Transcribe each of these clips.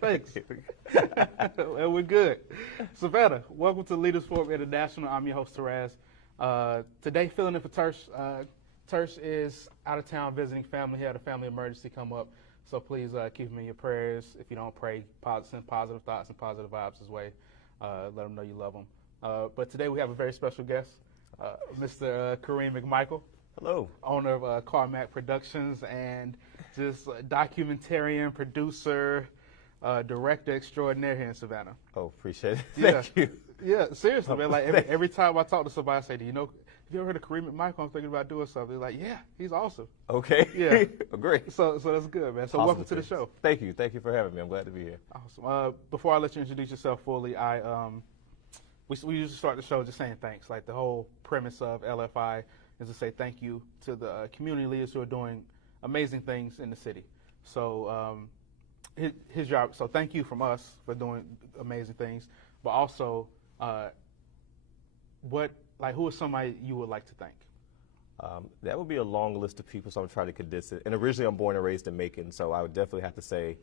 Thanks. Well, we're good. Savannah, welcome to Leaders Forum International. I'm your host, Terrass. Today, filling in for Tersh. Tersh is out of town visiting family. He had a family emergency come up. So please keep him in your prayers. If you don't pray, send positive thoughts and positive vibes his way. Let him know you love him. But today we have a very special guest, Mr. Kareem McMichael. Hello. Owner of Karmac Productions and just documentarian, producer, director extraordinaire here in Savannah. Oh, appreciate it. Yeah. Thank you. Yeah, seriously, man. Like every time I talk to somebody, I say, "Do you know? Have you ever heard of Kareem McMichael? I'm thinking about doing something." They're like, "Yeah, he's awesome." Okay. Yeah. Great. So that's good, man. So Awesome welcome to the things. show. Thank you. Thank you for having me. I'm glad to be here. Awesome. Before I let you introduce yourself fully, we usually start the show just saying thanks. Like the whole premise of LFI is to say thank you to the community leaders who are doing amazing things in the city. So his job. So thank you from us for doing amazing things, but also who is somebody you would like to thank? That would be a long list of people, so I'm trying to condense it. And originally, I'm born and raised in Macon, so I would definitely have to say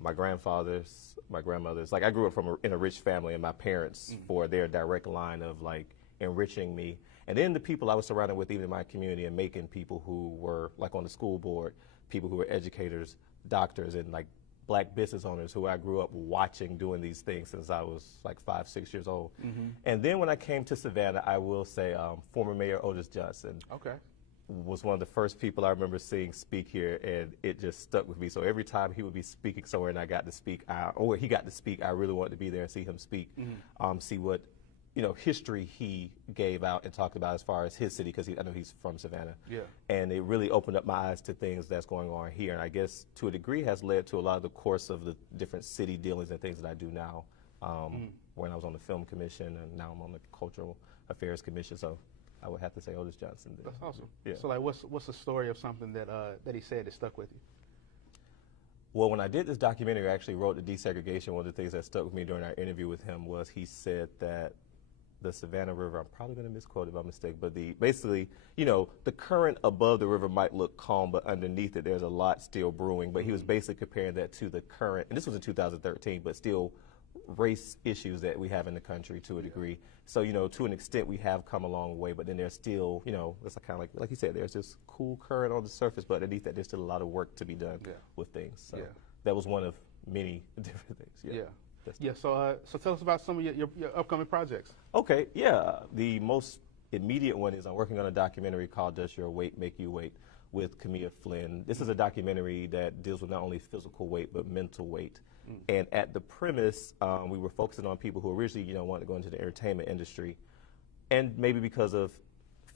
my grandfathers, my grandmothers. Like I grew up in a rich family, and my parents for their direct line of like enriching me. And then the people I was surrounded with, even in my community in Macon, people who were like on the school board, people who were educators, doctors, and like black business owners who I grew up watching doing these things since I was like 5, 6 years old. And then when I came to Savannah, I will say former Mayor Otis Johnson was one of the first people I remember seeing speak here, and it just stuck with me. So every time he would be speaking somewhere and I got to speak, or he got to speak, I really wanted to be there and see him speak, see what history he gave out and talked about as far as his city, because I know he's from Savannah. Yeah. And it really opened up my eyes to things that's going on here. And I guess to a degree has led to a lot of the course of the different city dealings and things that I do now. When I was on the Film Commission, and now I'm on the Cultural Affairs Commission. So I would have to say Otis Johnson. That's awesome. Yeah. So like, what's the story of something that he said that stuck with you? Well, when I did this documentary, I actually wrote the desegregation. One of the things that stuck with me during our interview with him was he said that the Savannah River, I'm probably going to misquote it by mistake, but basically, the current above the river might look calm, but underneath it, there's a lot still brewing. But he was basically comparing that to the current, and this was in 2013, but still race issues that we have in the country to a degree. So, to an extent, we have come a long way, but then there's still, it's kind of like you said, there's this cool current on the surface, but underneath that, there's still a lot of work to be done with things. So that was one of many different things. Yeah. So tell us about some of your upcoming projects. Okay. Yeah. The most immediate one is I'm working on a documentary called "Does Your Weight Make You Wait?" with Camilla Flynn. This is a documentary that deals with not only physical weight but mental weight. And at the premise, we were focusing on people who originally, wanted to go into the entertainment industry, and maybe because of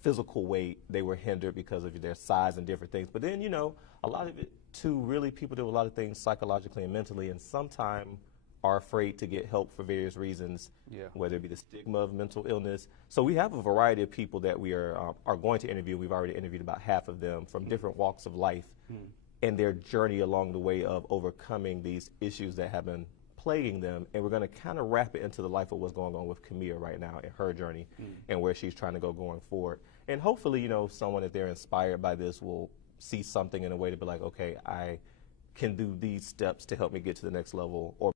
physical weight, they were hindered because of their size and different things. But then, a lot of it too, really, people do a lot of things psychologically and mentally, and sometimes are afraid to get help for various reasons, whether it be the stigma of mental illness. So we have a variety of people that we are going to interview. We've already interviewed about half of them from different walks of life and their journey along the way of overcoming these issues that have been plaguing them. And we're going to kind of wrap it into the life of what's going on with Camilla right now and her journey and where she's trying to go going forward. And hopefully, someone, if they're inspired by this, will see something in a way to be like, okay, I can do these steps to help me get to the next level, or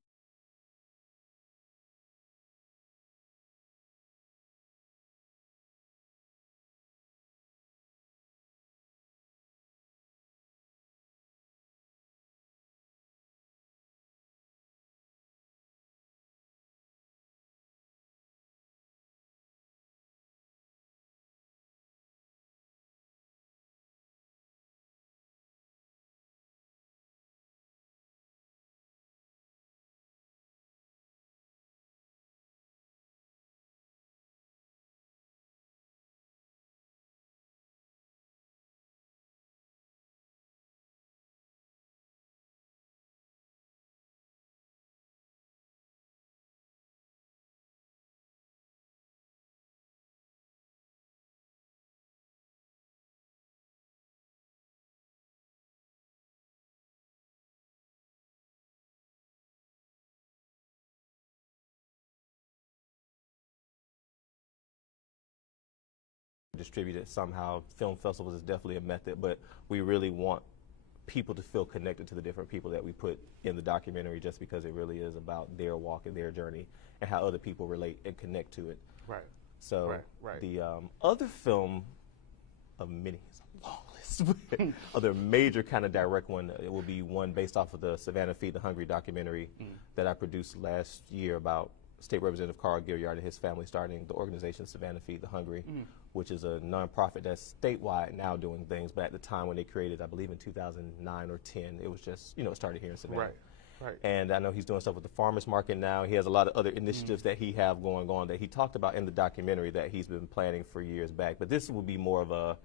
distribute it somehow. Film festivals is definitely a method, but we really want people to feel connected to the different people that we put in the documentary, just because it really is about their walk and their journey and how other people relate and connect to it. Right. So Right. the other film of many, it's a long list, but other major kind of direct one, it will be one based off of the Savannah Feed the Hungry documentary that I produced last year about State Representative Carl Gilliard and his family starting the organization Savannah Feed the Hungry, which is a nonprofit that's statewide now doing things, but at the time when they created, I believe in 2009 or 10, it was just, it started here in Savannah. Right. And I know he's doing stuff with the farmers market now. He has a lot of other initiatives that he have going on that he talked about in the documentary that he's been planning for years back. But this will be more of a,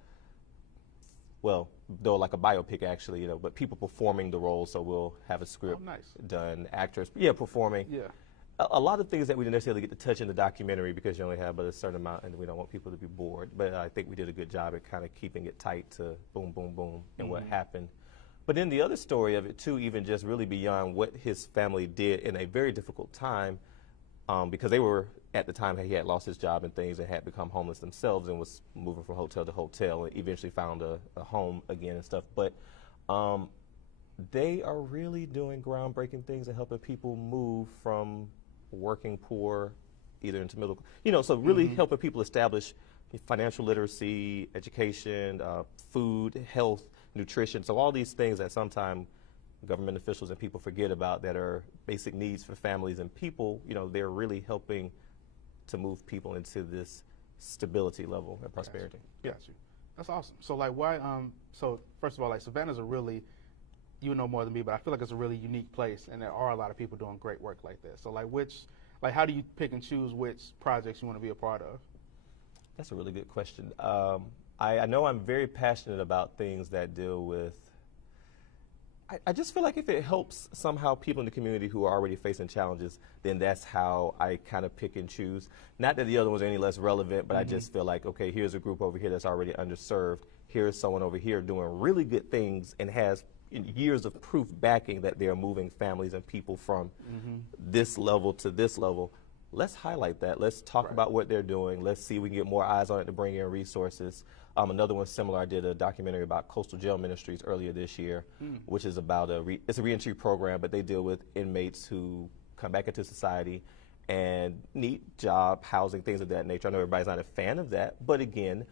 well, though like a biopic actually, but people performing the role. So we'll have a script done, actors, performing. Yeah. A lot of things that we didn't necessarily get to touch in the documentary because you only have but a certain amount and we don't want people to be bored. But I think we did a good job at kind of keeping it tight to boom, boom, boom, and what happened. But then the other story of it too, even just really beyond what his family did in a very difficult time, because they were, at the time, he had lost his job and things and had become homeless themselves and was moving from hotel to hotel and eventually found a home again and stuff. But they are really doing groundbreaking things and helping people move from working poor either into middle, so really helping people establish financial literacy, education, food, health, nutrition. So all these things that sometimes government officials and people forget about that are basic needs for families and people, they're really helping to move people into this stability level and prosperity. Got you. That's awesome. So like why, so first of all, like Savannah's a really, you know more than me, but I feel like it's a really unique place and there are a lot of people doing great work like that. So like how do you pick and choose which projects you want to be a part of? That's a really good question. I know I'm very passionate about things that deal with, I just feel like if it helps somehow people in the community who are already facing challenges, then that's how I kind of pick and choose. Not that the other ones are any less relevant, but I just feel like, okay, here's a group over here that's already underserved. Here's someone over here doing really good things and has years of proof backing that they're moving families and people from this level to this level. Let's highlight that. Let's talk about what they're doing. Let's see if we can get more eyes on it to bring in resources. Another one similar, I did a documentary about Coastal Jail Ministries earlier this year, which is about it's a reentry program, but they deal with inmates who come back into society and need job, housing, things of that nature. I know everybody's not a fan of that, but again,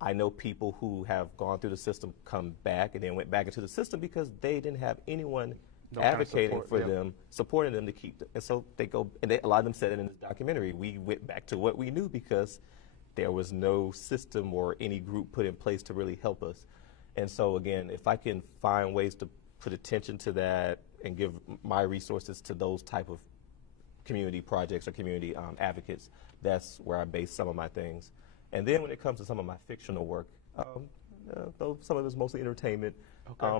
I know people who have gone through the system, come back, and then went back into the system because they didn't have anyone advocating for them, supporting them to keep them. And so they go, and a lot of them said it in this documentary, we went back to what we knew because there was no system or any group put in place to really help us. And so again, if I can find ways to put attention to that and give my resources to those type of community projects or community advocates, that's where I base some of my things. And then when it comes to some of my fictional work, though some of it's mostly entertainment,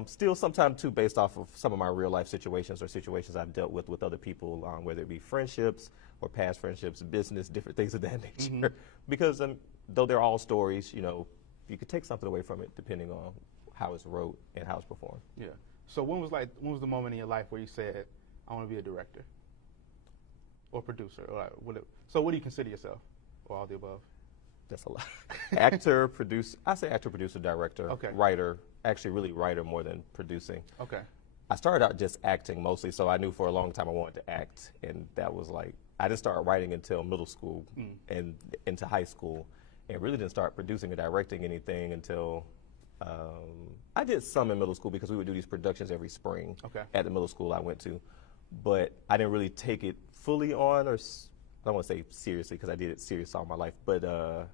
still sometimes too based off of some of my real life situations or situations I've dealt with other people, whether it be friendships or past friendships, business, different things of that nature. Because though they're all stories, you could take something away from it depending on how it's wrote and how it's performed. Yeah. So when was the moment in your life where you said, I want to be a director or producer? Or so what do you consider yourself, or all the above? That's a lot. Actor, producer, I say actor, producer, director, writer, actually really writer more than producing. Okay. I started out just acting mostly, so I knew for a long time I wanted to act, and that was like, I didn't start writing until middle school and into high school, and really didn't start producing or directing anything until, I did some in middle school because we would do these productions every spring at the middle school I went to, but I didn't really take it fully on, or I don't want to say seriously because I did it serious all my life, but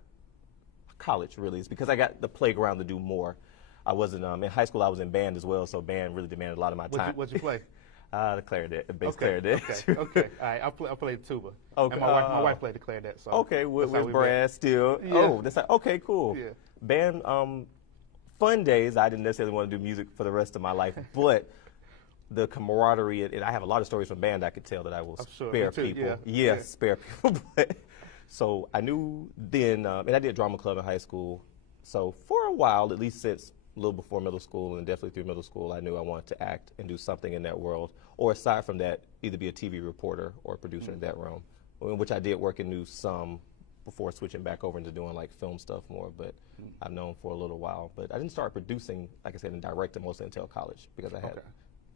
college really is because I got the playground to do more. I wasn't, in high school I was in band as well, so band really demanded a lot of my time. What'd you play? The clarinet, the bass clarinet. Okay. All right, I played tuba. Okay. And my wife played the clarinet. So okay, with brass still. Yeah. Oh, that's like, okay, cool. Yeah. Band, fun days. I didn't necessarily want to do music for the rest of my life, but the camaraderie, and I have a lot of stories from band I could tell that I will spare people. Yeah, spare people. So I knew then, and I did drama club in high school. So for a while, at least since a little before middle school and definitely through middle school, I knew I wanted to act and do something in that world. Or aside from that, either be a TV reporter or a producer in that realm, in which I did work and knew some before switching back over into doing like film stuff more, but I've known for a little while. But I didn't start producing, like I said, and directing mostly until college because I had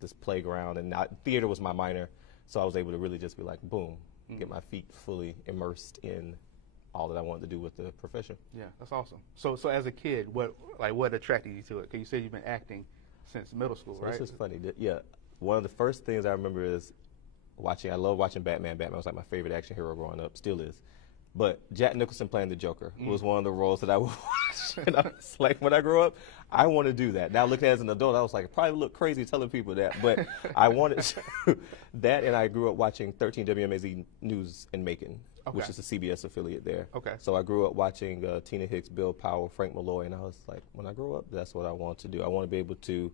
this playground, and theater was my minor, so I was able to really just be like, boom, get my feet fully immersed in all that I wanted to do with the profession. Yeah, that's awesome. So as a kid, what attracted you to it? Because you said you've been acting since middle school, right? This is funny. Yeah, one of the first things I remember is watching. I love watching Batman. Batman was like my favorite action hero growing up, still is. But Jack Nicholson playing the Joker was one of the roles that I would watch. And I was like, when I grow up, I want to do that. Now, looking as an adult, I was like, I probably look crazy telling people that, but I wanted to. That, and I grew up watching 13 WMAZ News in Macon, which is a CBS affiliate there. So I grew up watching Tina Hicks, Bill Powell, Frank Malloy, and I was like, when I grow up, that's what I want to do. I want to be able to,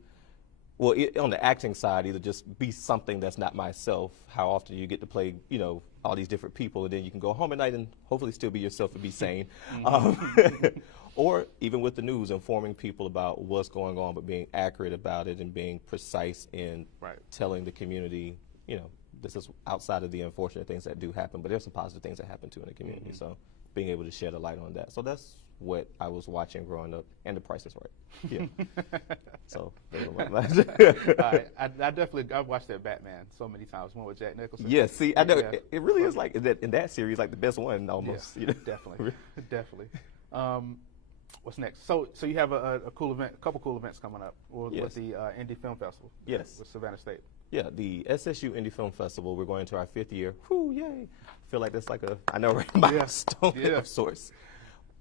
well, on the acting side, either just be something that's not myself. How often you get to play, you know, all these different people, and then you can go home at night and hopefully still be yourself and be sane. Or even with the news, informing people about what's going on, but being accurate about it and being precise in telling the community, you know, this is outside of the unfortunate things that do happen, but there's some positive things that happen too in the community. So being able to shed a light on that. So that's what I was watching growing up, and The Price is Right. Yeah. So those are my I've watched that Batman so many times, one with Jack Nicholson. Yeah, see, I know it really is like in that series, like the best one almost. Yeah, you know? Definitely, definitely. What's next? So you have a couple cool events coming up with the Indie Film Festival. Yes. With Savannah State. Yeah, the SSU Indie Film Festival. We're going into our 5th year. Whoo, yay! I feel like that's like a milestone of sorts.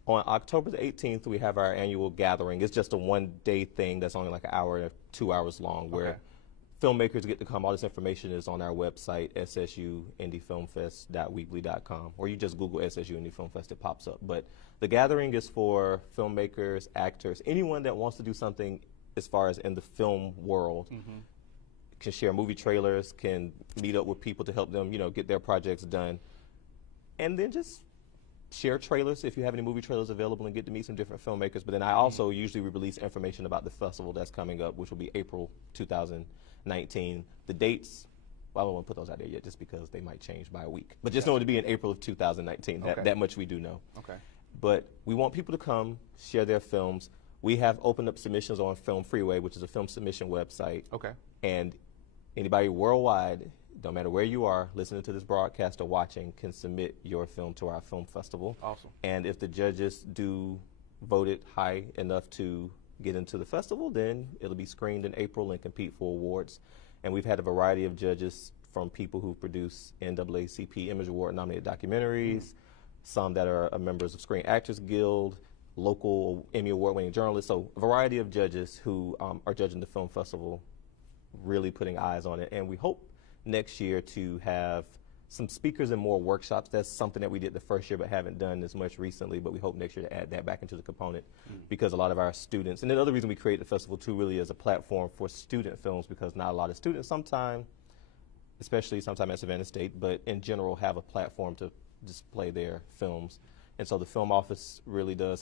On October the 18th, we have our annual gathering. It's just a one-day thing that's only like an hour to 2 hours long, where filmmakers get to come. All this information is on our website, ssuindiefilmfest.weebly.com, or you just Google SSU Indie Film Fest, it pops up. But the gathering is for filmmakers, actors, anyone that wants to do something as far as in the film world. Can share movie trailers, can meet up with people to help them, you know, get their projects done, and then just share trailers if you have any movie trailers available and get to meet some different filmmakers. But then I also usually release information about the festival that's coming up, which will be April 2019. The dates, well, I don't want to put those out there yet just because they might change by a week. But just know it to be in April of 2019. That much we do know. But we want people to come, share their films. We have opened up submissions on Film Freeway, which is a film submission website. And anybody worldwide, no matter where you are, listening to this broadcast or watching, can submit your film to our film festival. And if the judges do vote it high enough to get into the festival, then it'll be screened in April and compete for awards. And we've had a variety of judges from people who produce NAACP Image Award nominated documentaries, some that are members of Screen Actors Guild, local Emmy Award winning journalists. So a variety of judges who are judging the film festival, really putting eyes on it. And we hope next year to have some speakers and more workshops. That's something that we did the first year but haven't done as much recently, but we hope next year to add that back into the component because a lot of our students, and the other reason we created the festival too really is a platform for student films, because not a lot of students especially sometime at Savannah State, but in general have a platform to display their films. And so the film office really does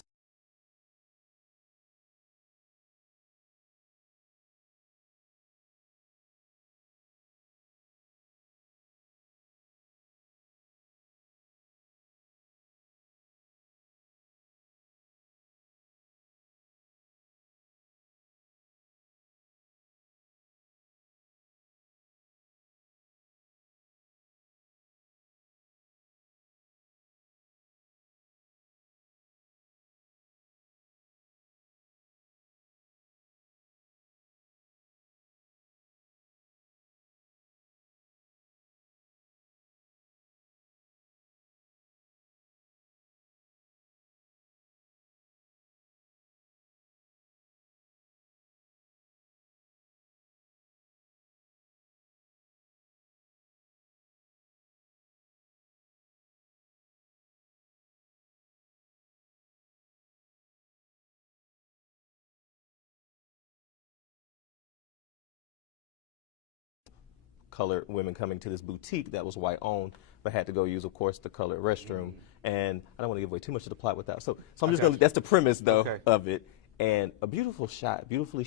colored women coming to this boutique that was white owned, but had to go use, of course, the colored restroom. And I don't want to give away too much of the plot with that. So I'm just going to, that's the premise, though, of it. And a beautiful shot, beautifully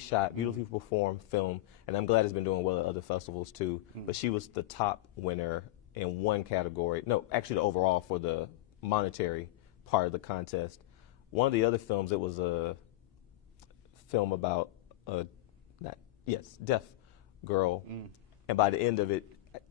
performed film. And I'm glad it's been doing well at other festivals, too. But she was the top winner in one category. No, actually the overall for the monetary part of the contest. One of the other films, it was a film about a deaf girl, and by the end of it,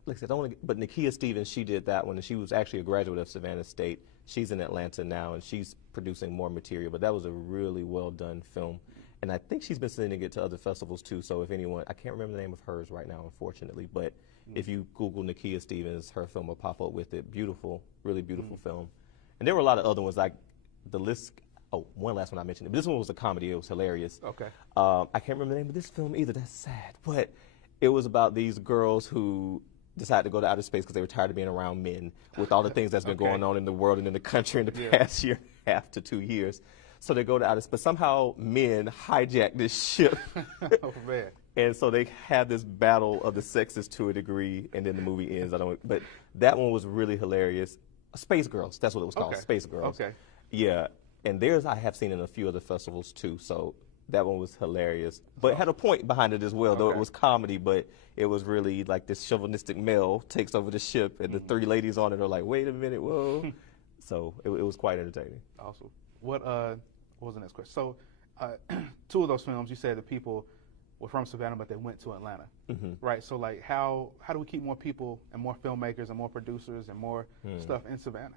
like I said, but Nakia Stevens, she did that one, and she was actually a graduate of Savannah State. She's in Atlanta now, and she's producing more material, but that was a really well done film. And I think she's been sending it to other festivals too, so if anyone, I can't remember the name of hers right now, unfortunately, but if you Google Nakia Stevens, her film will pop up with it. Beautiful, really beautiful film. And there were a lot of other ones, like the list. Oh, one last one I mentioned. But this one was a comedy. It was hilarious. Okay. I can't remember the name of this film either. That's sad. But it was about these girls who decided to go to outer space because they were tired of being around men with all the things that's been going on in the world and in the country in the past year and a half to 2 years. So they go to outer space. But somehow men hijack this ship. Oh, man. And so they have this battle of the sexes to a degree, and then the movie ends. But that one was really hilarious. Space Girls, that's what it was called, Space Girls. Okay. Yeah, and theirs I have seen in a few other festivals too, so that one was hilarious. But it had a point behind it as well, though it was comedy, but it was really like this chauvinistic male takes over the ship, and the three ladies on it are like, wait a minute, whoa. So it was quite entertaining. Awesome. What was the next question? So two of those films, you said the people were from Savannah, but they went to Atlanta, right? So like, how do we keep more people and more filmmakers and more producers and more stuff in Savannah?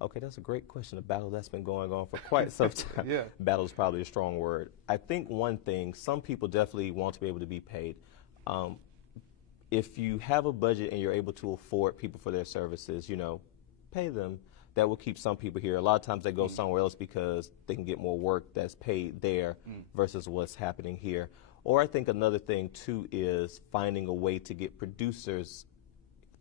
Okay, that's a great question. A battle that's been going on for quite some time. Battle is probably a strong word. I think one thing, some people definitely want to be able to be paid. If you have a budget and you're able to afford people for their services, you know, pay them. That will keep some people here. A lot of times they go somewhere else because they can get more work that's paid there versus what's happening here. Or I think another thing too is finding a way to get producers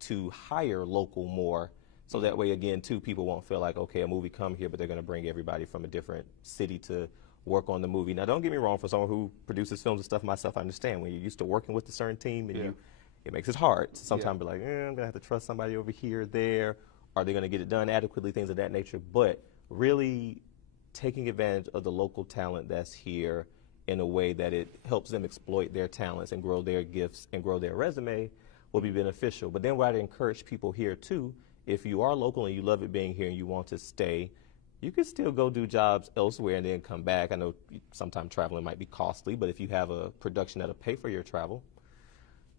to hire local more. So that way, again, too, people won't feel like, okay, a movie come here, but they're going to bring everybody from a different city to work on the movie. Now, don't get me wrong, for someone who produces films and stuff myself, I understand. When you're used to working with a certain team, and it makes it hard to sometimes be like, I'm going to have to trust somebody over here, there. Are they going to get it done adequately, things of that nature? But really taking advantage of the local talent that's here in a way that it helps them exploit their talents and grow their gifts and grow their resume will be beneficial. But then what I'd encourage people here, too, if you are local and you love it being here and you want to stay, you can still go do jobs elsewhere and then come back. I know sometimes traveling might be costly, but if you have a production that'll pay for your travel,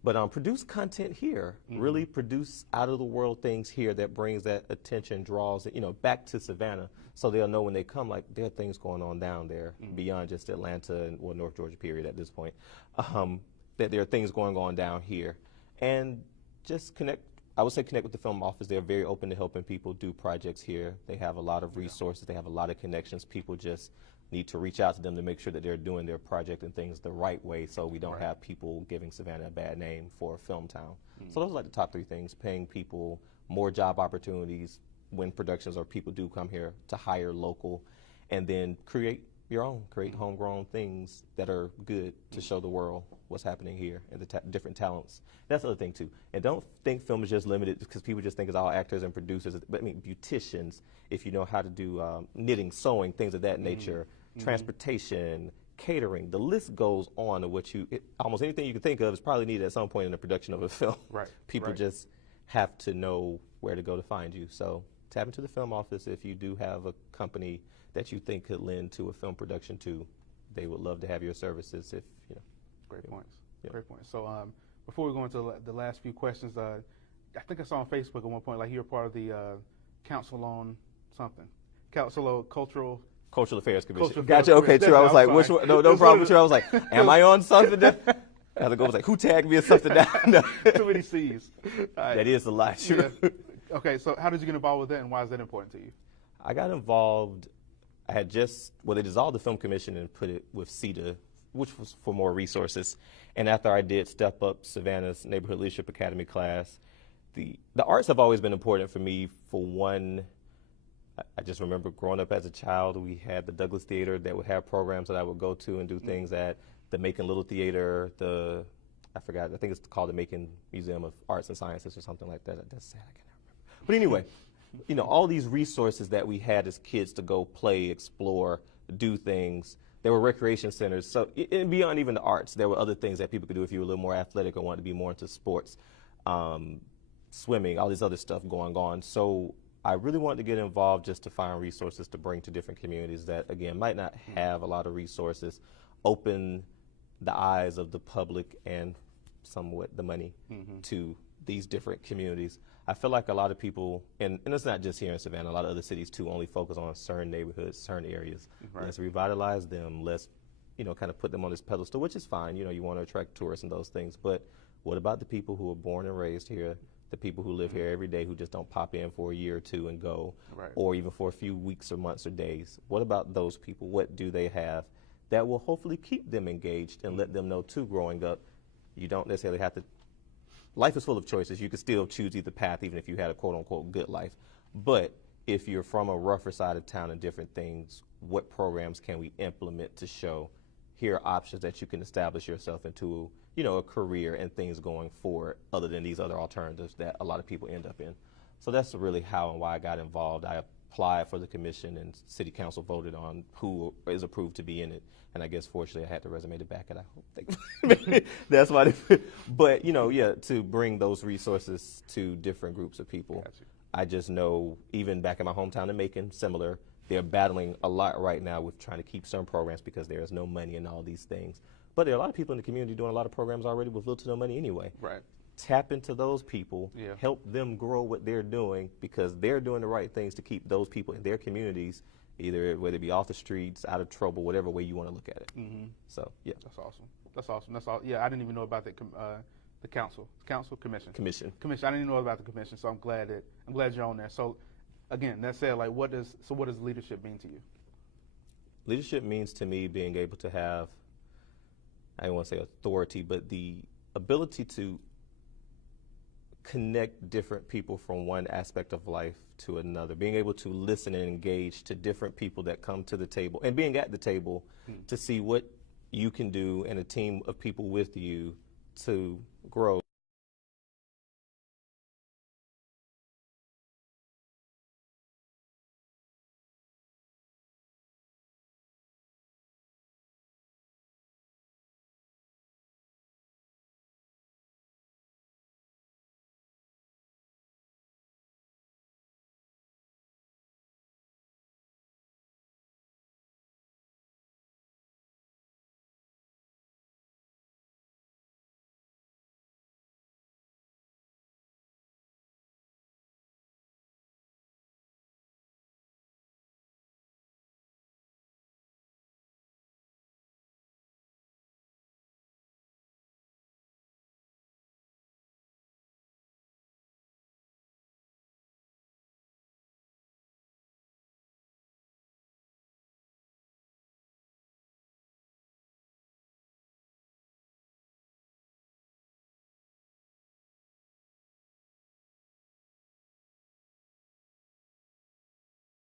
but produce content here. Really produce out-of-the-world things here that brings that attention, draws it, you know, back to Savannah, so they'll know when they come, like, there are things going on down there beyond just Atlanta and, well, North Georgia, period, at this point, that there are things going on down here. And just connect. I would say connect with the film office. They're very open to helping people do projects here. They have a lot of resources. They have a lot of connections. People just need to reach out to them to make sure that they're doing their project and things the right way, so we don't have people giving Savannah a bad name for a film town. So those are like the top three things: paying people, more job opportunities when productions or people do come here, to hire local, and then create your own, create homegrown things that are good to show the world what's happening here and the different talents. That's the other thing too. And don't think film is just limited, because people just think it's all actors and producers. But I mean, beauticians, if you know how to do knitting, sewing, things of that nature, transportation, catering, the list goes on of what almost anything you can think of is probably needed at some point in the production of a film. People just have to know where to go to find you. So tap into the film office if you do have a company that you think could lend to a film production too. They would love to have your services if, you know. Great points. Great points. So before we go into the last few questions, I think I saw on Facebook at one point, like, you're part of the Council on something. Council on Cultural Affairs Commission. Cultural Gotcha. Affairs Okay, true. I was like, which one? No problem. True. I was like, am I on something? I had to go. Was like, who tagged me or something? No. Too many C's. Right. That is a lot. Sure. Okay, so how did you get involved with that, and why is that important to you? I got involved. I had they dissolved the Film Commission and put it with CETA, which was for more resources. And after I did Step Up Savannah's Neighborhood Leadership Academy class, the arts have always been important for me. For one, I just remember growing up as a child, we had the Douglas Theater that would have programs that I would go to and do things at the Macon Little Theater, I think it's called the Macon Museum of Arts and Sciences or something like that. That's sad, I can't remember. But anyway, you know, all these resources that we had as kids to go play, explore, do things. There were recreation centers. So beyond even the arts, there were other things that people could do if you were a little more athletic or wanted to be more into sports, swimming, all this other stuff going on. So I really wanted to get involved just to find resources to bring to different communities that, again, might not have a lot of resources, open the eyes of the public and somewhat the money to these different communities. I feel like a lot of people, and it's not just here in Savannah, a lot of other cities too, only focus on certain neighborhoods, certain areas. Right. Let's revitalize them. Let's, kind of put them on this pedestal, which is fine. You want to attract tourists and those things. But what about the people who are born and raised here, the people who live here every day who just don't pop in for a year or two and go, right, or even for a few weeks or months or days? What about those people? What do they have that will hopefully keep them engaged and let them know, too, growing up, you don't necessarily have to. Life is full of choices. You could still choose either path, even if you had a quote-unquote good life. But if you're from a rougher side of town and different things, what programs can we implement to show here are options that you can establish yourself into, a career and things going forward other than these other alternatives that a lot of people end up in. So that's really how and why I got involved. I applied for the commission and city council voted on who is approved to be in it. And I guess fortunately I had the resume to back it. I hope that's why. But to bring those resources to different groups of people. Gotcha. I just know even back in my hometown in Macon, similar, they're battling a lot right now with trying to keep certain programs because there is no money and all these things. But there are a lot of people in the community doing a lot of programs already with little to no money anyway. Right. Tap into those people, Yeah. help them grow what they're doing because they're doing the right things to keep those people in their communities, either whether it be off the streets, out of trouble, whatever way you want to look at it. So, yeah. That's awesome. That's awesome. That's all. Yeah, I didn't even know about the commission. Commission. I didn't even know about the commission, so I'm glad you're on there. So, again, that said, like, what does leadership mean to you? Leadership means to me being able to have, I don't want to say authority, but the ability to connect different people from one aspect of life to another, being able to listen and engage to different people that come to the table and being at the table to see what you can do and a team of people with you to grow.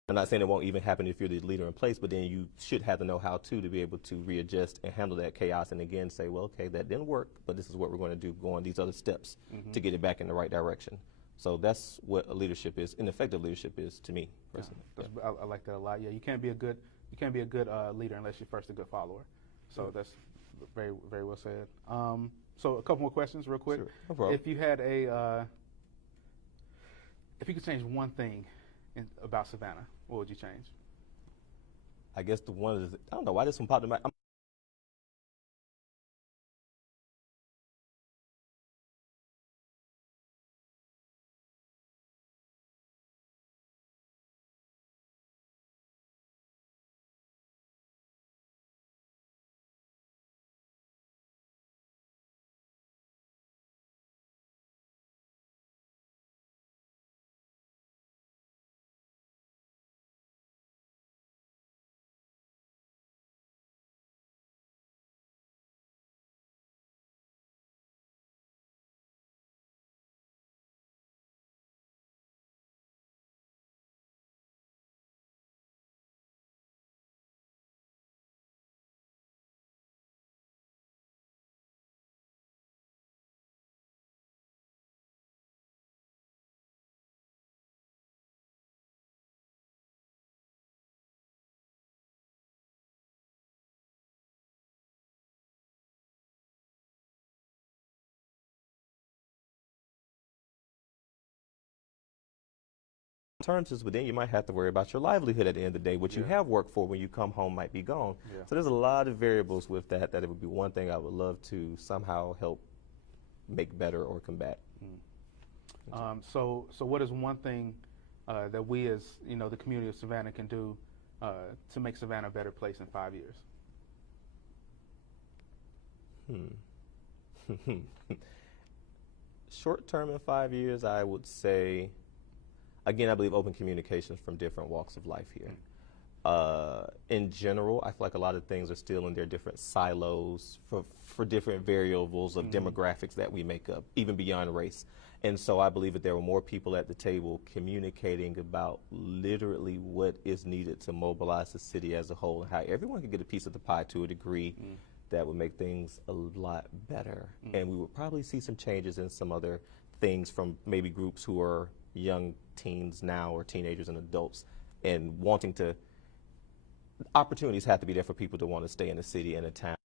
I'm not saying it won't even happen if you're the leader in place, but then you should have the know-how too to be able to readjust and handle that chaos and again say, well, okay, that didn't work, but this is what we're going to do, go on these other steps to get it back in the right direction. So that's what a leadership is, an effective leadership is to me personally. Yeah, I like that a lot. Yeah, you can't be a good leader unless you're first a good follower. So that's very, very well said. So a couple more questions real quick. Sure. No problem. If you had if you could change one thing about Savannah, what would you change? I guess I don't know why this one popped in my alternatives, but then you might have to worry about your livelihood at the end of the day. What you have worked for when you come home might be gone. Yeah. So there's a lot of variables with that it would be one thing I would love to somehow help make better or combat. So what is one thing that we as, the community of Savannah can do to make Savannah a better place in 5 years? Short term in 5 years, I would say, again, I believe open communications from different walks of life here. In general, I feel like a lot of things are still in their different silos for different variables of demographics that we make up, even beyond race. And so I believe that there were more people at the table communicating about literally what is needed to mobilize the city as a whole and how everyone can get a piece of the pie to a degree that would make things a lot better. And we would probably see some changes in some other things from maybe groups who are young teens now or teenagers and adults and wanting to, opportunities have to be there for people to want to stay in a city and a town.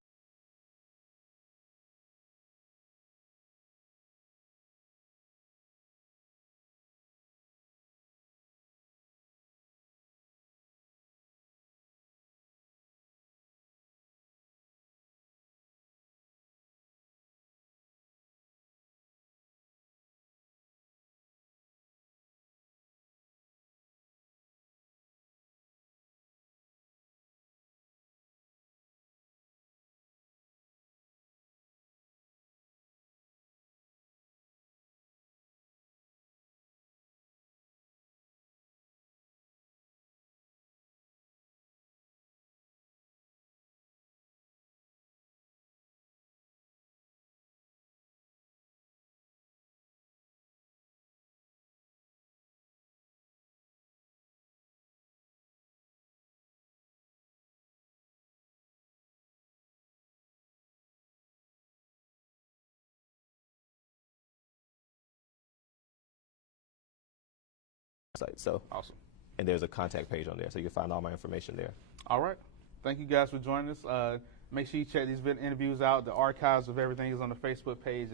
So Awesome. And there's a contact page on there, so you can find all my information there. All right. Thank you guys for joining us. Make sure you check these interviews out. The archives of everything is on the Facebook page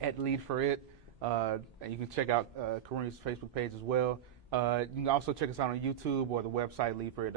at Lead for It. And you can check out Kareem's Facebook page as well. You can also check us out on YouTube or the website leadforit.com.